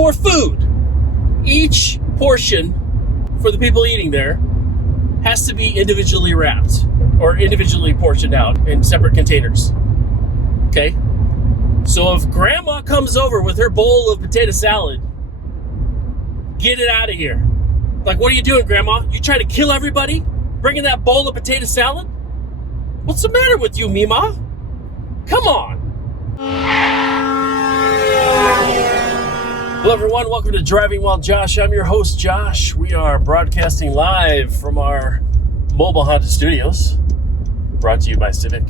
for food. Each portion for the people eating there has to be individually wrapped or individually portioned out in separate containers. Okay? So if grandma comes over with her bowl of potato salad, get it out of here. Like, what are you doing, grandma? You trying to kill everybody? Bringing that bowl of potato salad? What's the matter with you, Mima? Come on. Hello, everyone. Welcome to Driving While Josh. I'm your host, Josh. We are broadcasting live from our mobile Honda studios, brought to you by Civic.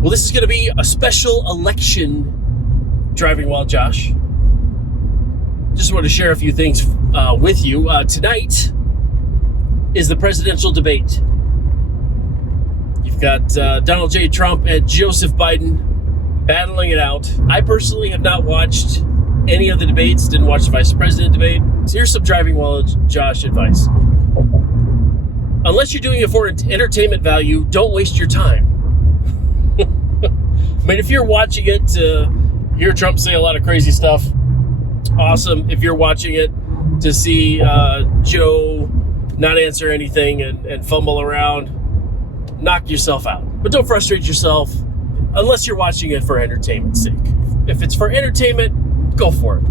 Well, this is going to be a special election Driving While Josh. Just want to share a few things with you. Tonight is the presidential debate. You've got Donald J. Trump and Joseph Biden battling it out. I personally have not watched any of the debates, didn't watch the vice president debate. So here's some Driving While Josh advice. Unless you're doing it for entertainment value, don't waste your time. I mean, if you're watching it to hear Trump say a lot of crazy stuff, awesome. If you're watching it to see Joe not answer anything and fumble around, knock yourself out. But don't frustrate yourself unless you're watching it for entertainment's sake. If it's for entertainment, go for it.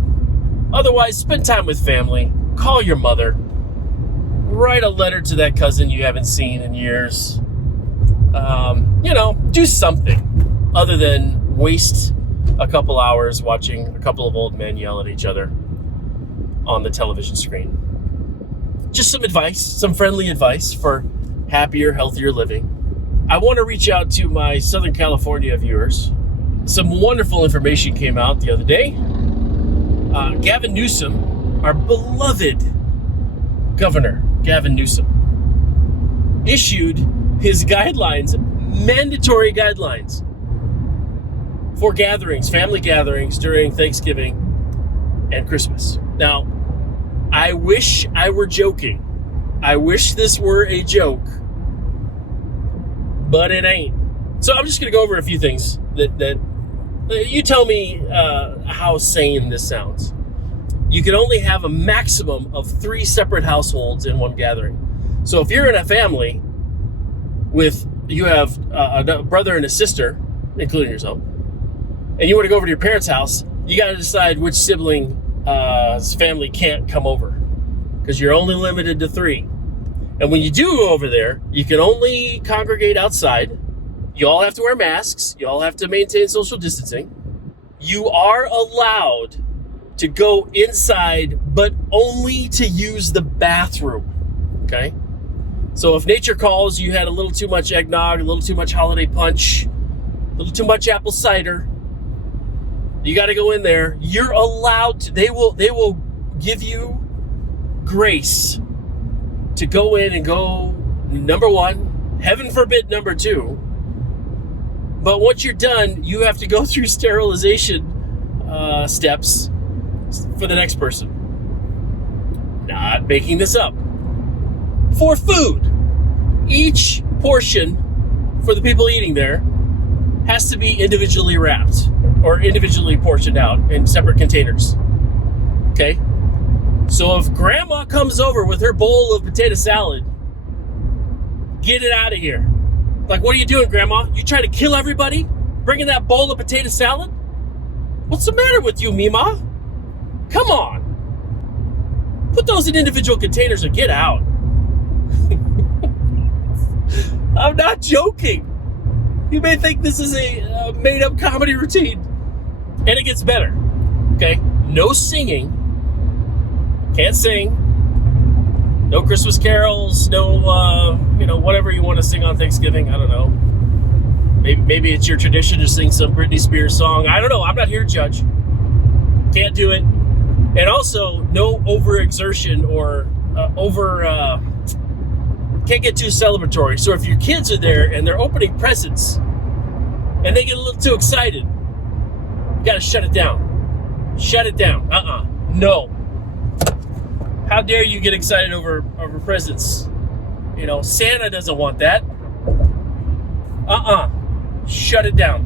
Otherwise, spend time with family. Call your mother. Write a letter to that cousin you haven't seen in years. Do something other than waste a couple hours watching a couple of old men yell at each other on the television screen. Just some advice, some friendly advice for happier, healthier living. I want to reach out to my Southern California viewers. Some wonderful information came out the other day. Gavin Newsom, our beloved governor, Gavin Newsom, issued his guidelines, mandatory guidelines for gatherings, family gatherings during Thanksgiving and Christmas. Now, I wish I were joking. I wish this were a joke, but it ain't. So I'm just going to go over a few things that you tell me how sane this sounds. You can only have a maximum of 3 separate households in one gathering. So if you're in a family with, you have a brother and a sister, including yourself, and you want to go over to your parents' house, you got to decide which sibling's family can't come over, because you're only limited to 3. And when you do go over there, you can only congregate outside. You all have to wear masks. You all have to maintain social distancing. You are allowed to go inside, but only to use the bathroom, okay? So if nature calls, you had a little too much eggnog, a little too much holiday punch, a little too much apple cider, you got to go in there. You're allowed to, they will give you grace to go in and go, number 1, heaven forbid, number 2. But once you're done, you have to go through sterilization steps for the next person. Not making this up. For food, each portion for the people eating there has to be individually wrapped or individually portioned out in separate containers. Okay? So if grandma comes over with her bowl of potato salad, get it out of here. Like, what are you doing, grandma? You trying to kill everybody? Bringing that bowl of potato salad? What's the matter with you, Mima? Come on. Put those in individual containers and get out. I'm not joking. You may think this is a made-up comedy routine. And it gets better. Okay? No singing. Can't sing. No Christmas carols, no, whatever you want to sing on Thanksgiving. I don't know. Maybe it's your tradition to sing some Britney Spears song. I don't know. I'm not here to judge. Can't do it. And also, no overexertion or can't get too celebratory. So if your kids are there and they're opening presents and they get a little too excited, you got to shut it down. Shut it down. No. How dare you get excited over presents? Santa doesn't want that. Shut it down.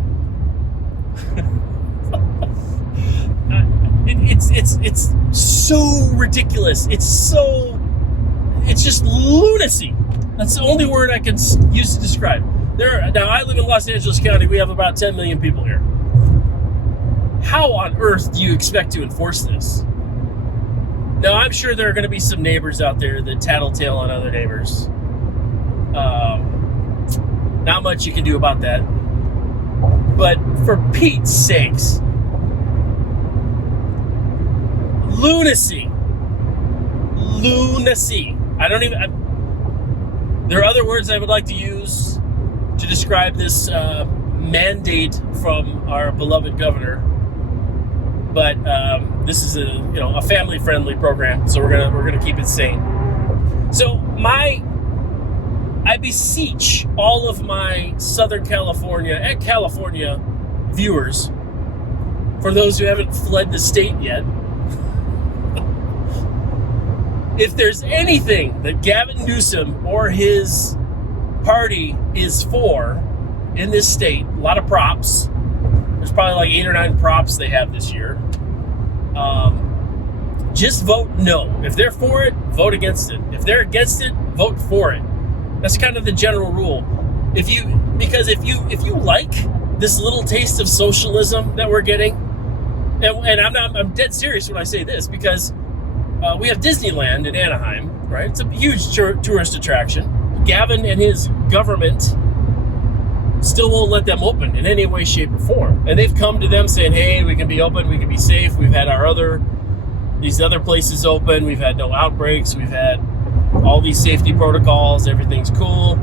It's so ridiculous. It's just lunacy. That's the only word I can use to describe. Now, I live in Los Angeles County. We have about 10 million people here. How on earth do you expect to enforce this? Now, I'm sure there are going to be some neighbors out there that tattletale on other neighbors. Not much you can do about that. But for Pete's sakes, lunacy. There are other words I would like to use to describe this mandate from our beloved governor, but this is a family-friendly program, so we're gonna keep it sane. So I beseech all of my Southern California and California viewers, for those who haven't fled the state yet, if there's anything that Gavin Newsom or his party is for in this state, a lot of props. There's probably like 8 or 9 props they have this year. Just vote no. If they're for it, vote against it. If they're against it, vote for it. That's kind of the general rule. If you like this little taste of socialism that we're getting, and I'm dead serious when I say this, because we have Disneyland in Anaheim, right? It's a huge tourist attraction. Gavin and his government still won't let them open in any way, shape, or form. And they've come to them saying, hey, we can be open, we can be safe. We've had these other places open. We've had no outbreaks. We've had all these safety protocols. Everything's cool.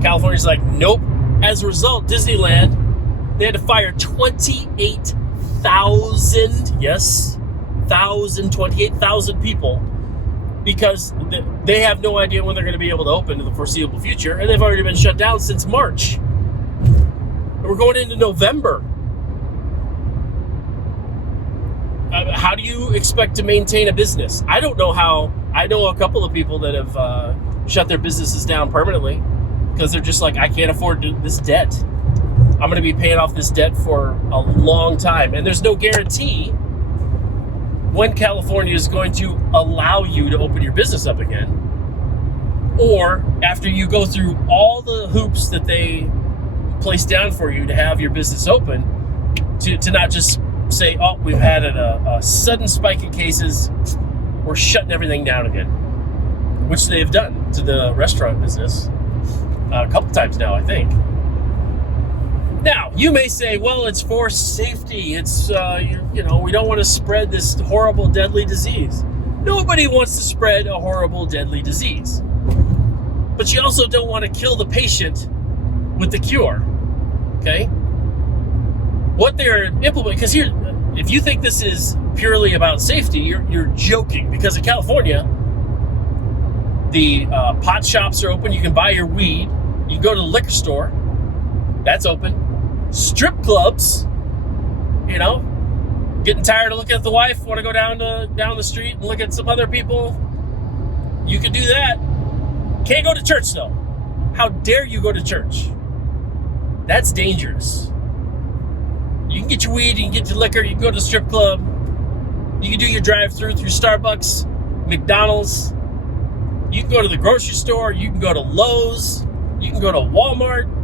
California's like, nope. As a result, Disneyland, they had to fire 28,000 people because they have no idea when they're going to be able to open in the foreseeable future, and they've already been shut down since March. And we're going into November. How do you expect to maintain a business? I don't know how. I know a couple of people that have shut their businesses down permanently because they're just like, I can't afford this debt. I'm going to be paying off this debt for a long time, and there's no guarantee when California is going to allow you to open your business up again, or after you go through all the hoops that they place down for you to have your business open, to not just say, oh, we've had a sudden spike in cases, we're shutting everything down again, which they have done to the restaurant business a couple times now, I think. Now, you may say, well, it's for safety. It's, we don't want to spread this horrible, deadly disease. Nobody wants to spread a horrible, deadly disease. But you also don't want to kill the patient with the cure, okay? What they're implementing, because here, if you think this is purely about safety, you're joking. Because in California, the pot shops are open. You can buy your weed. You can go to the liquor store. That's open. Strip clubs, getting tired of looking at the wife, want to go down the street and look at some other people, you can do that. Can't go to church though. How dare you go to church? That's dangerous. You can get your weed, you can get your liquor, you can go to the strip club, you can do your drive-through through Starbucks, McDonald's, you can go to the grocery store, you can go to Lowe's, you can go to Walmart.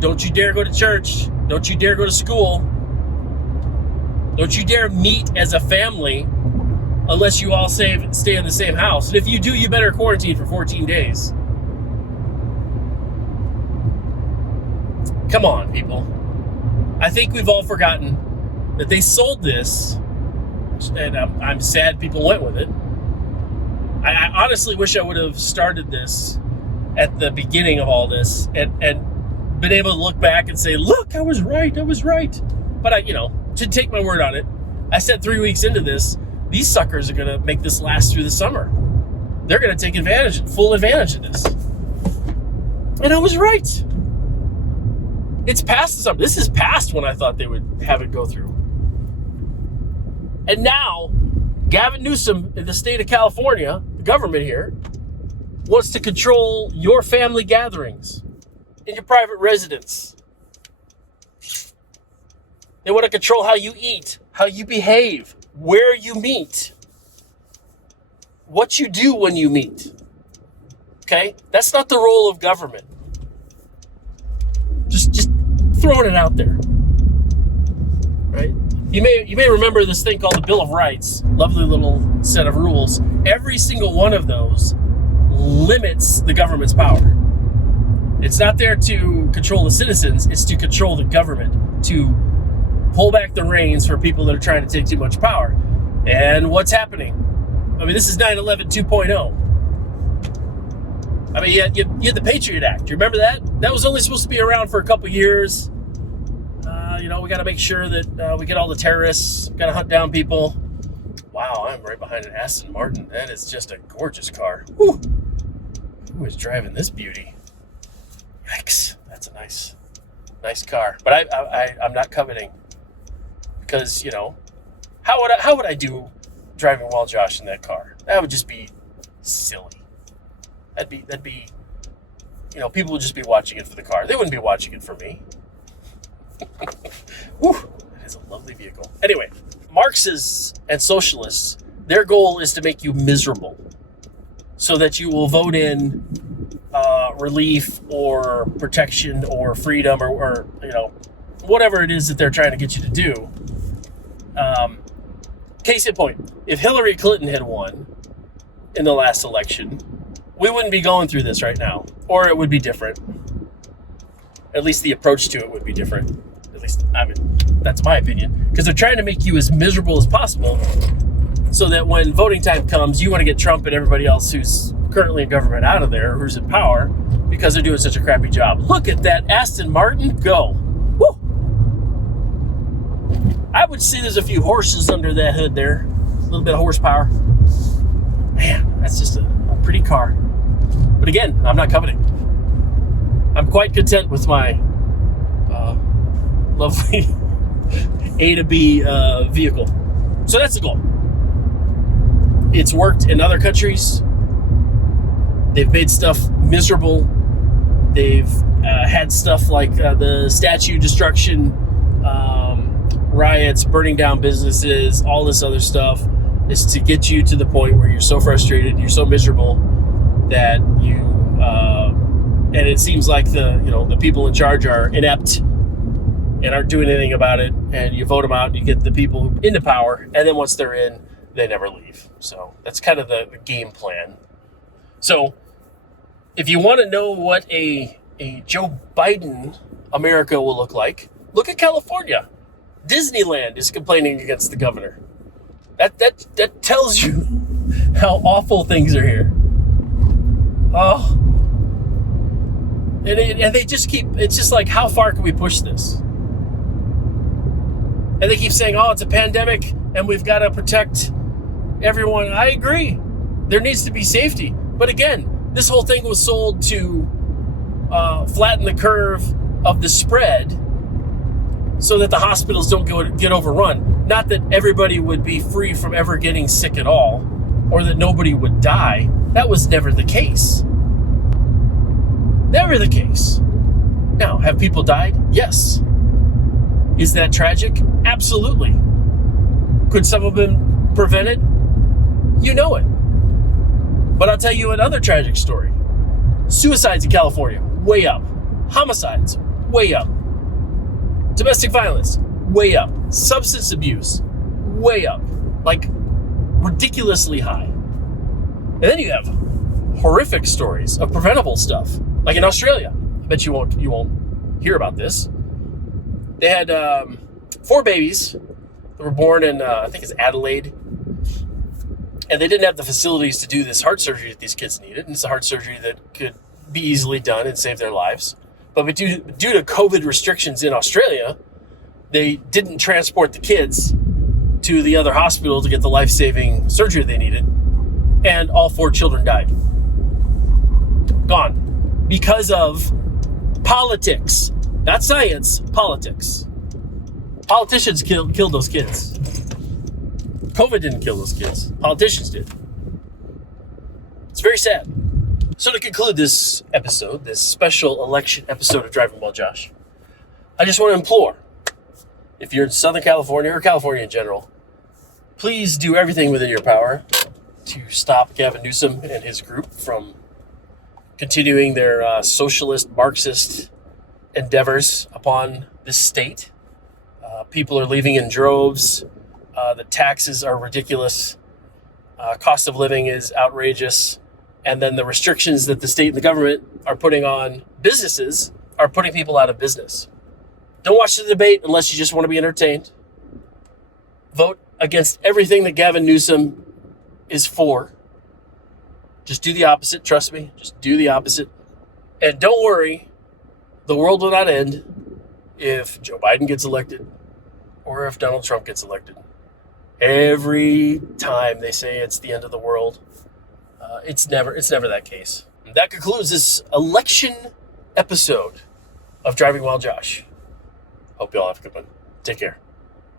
Don't you dare go to church. Don't you dare go to school. Don't you dare meet as a family unless you all stay in the same house. And if you do, you better quarantine for 14 days. Come on, people. I think we've all forgotten that they sold this, and I'm sad people went with it. I honestly wish I would have started this at the beginning of all this and been able to look back and say, look, I was right. But to take my word on it, I said 3 weeks into this, these suckers are going to make this last through the summer. They're going to take full advantage of this. And I was right. It's past the summer. This is past when I thought they would have it go through. And now, Gavin Newsom in the state of California, the government here, wants to control your family gatherings in your private residence. They want to control how you eat, how you behave, where you meet, what you do when you meet. Okay? That's not the role of government. Just throwing it out there. Right? You may remember this thing called the Bill of Rights. Lovely little set of rules. Every single one of those limits the government's power. It's not there to control the citizens, it's to control the government, to pull back the reins for people that are trying to take too much power. And what's happening? I mean, this is 9/11 2.0. I mean, you had the Patriot Act. You remember that? That was only supposed to be around for a couple years. We got to make sure that we get all the terrorists, got to hunt down people. Wow, I'm right behind an Aston Martin. That is just a gorgeous car. Whew. Who is driving this beauty? Yikes, that's a nice car. But I'm not coveting because, how would I do driving while Josh in that car? That would just be silly. That'd be people would just be watching it for the car. They wouldn't be watching it for me. Whew, that is a lovely vehicle. Anyway, Marxists and socialists, their goal is to make you miserable so that you will vote in relief or protection or freedom or whatever it is that they're trying to get you to do. Case in point, if Hillary Clinton had won in the last election, we wouldn't be going through this right now, or it would be different. At least the approach to it would be different. At least, that's my opinion. Because they're trying to make you as miserable as possible so that when voting time comes, you want to get Trump and everybody else who's currently in government out of there, who's in power, because they're doing such a crappy job. Look at that Aston Martin go. Woo! I would see there's a few horses under that hood there. A little bit of horsepower. Man, that's just a pretty car. But again, I'm not coveting. I'm quite content with my lovely A to B vehicle. So that's the goal. It's worked in other countries. They've made stuff miserable. They've had stuff like the statue destruction, riots, burning down businesses, all this other stuff is to get you to the point where you're so frustrated, you're so miserable that you, and it seems like the people in charge are inept and aren't doing anything about it, and you vote them out and you get the people into power, and then once they're in, they never leave. So that's kind of the game plan. So if you want to know what a Joe Biden America will look like, look at California. Disneyland is complaining against the governor. That tells you how awful things are here. Oh. And they just keep, it's just like, how far can we push this? And they keep saying, it's a pandemic and we've got to protect everyone. I agree. There needs to be safety. But again, this whole thing was sold to flatten the curve of the spread so that the hospitals don't get overrun. Not that everybody would be free from ever getting sick at all, or that nobody would die. That was never the case. Never the case. Now, have people died? Yes. Is that tragic? Absolutely. Could some have been prevented? You know it. But I'll tell you another tragic story. Suicides in California, way up. Homicides, way up. Domestic violence, way up. Substance abuse, way up. Like, ridiculously high. And then you have horrific stories of preventable stuff. Like in Australia. I bet you won't hear about this. They had 4 babies that were born in, I think it's Adelaide. And they didn't have the facilities to do this heart surgery that these kids needed. And it's a heart surgery that could be easily done and save their lives. But due to COVID restrictions in Australia, they didn't transport the kids to the other hospital to get the life-saving surgery they needed. And all 4 children died. Gone. Because of politics. Not science, politics. Politicians killed those kids. COVID didn't kill those kids. Politicians did. It's very sad. So to conclude this episode, this special election episode of Driving While Josh, I just want to implore, if you're in Southern California or California in general, please do everything within your power to stop Gavin Newsom and his group from continuing their socialist, Marxist endeavors upon this state. People are leaving in droves. The taxes are ridiculous. Cost of living is outrageous. And then the restrictions that the state and the government are putting on businesses are putting people out of business. Don't watch the debate unless you just want to be entertained. Vote against everything that Gavin Newsom is for. Just do the opposite. Trust me. Just do the opposite. And don't worry, the world will not end if Joe Biden gets elected or if Donald Trump gets elected. Every time they say it's the end of the world, it's never that case. And that concludes this election episode of Driving While Josh. Hope you all have a good one. Take care.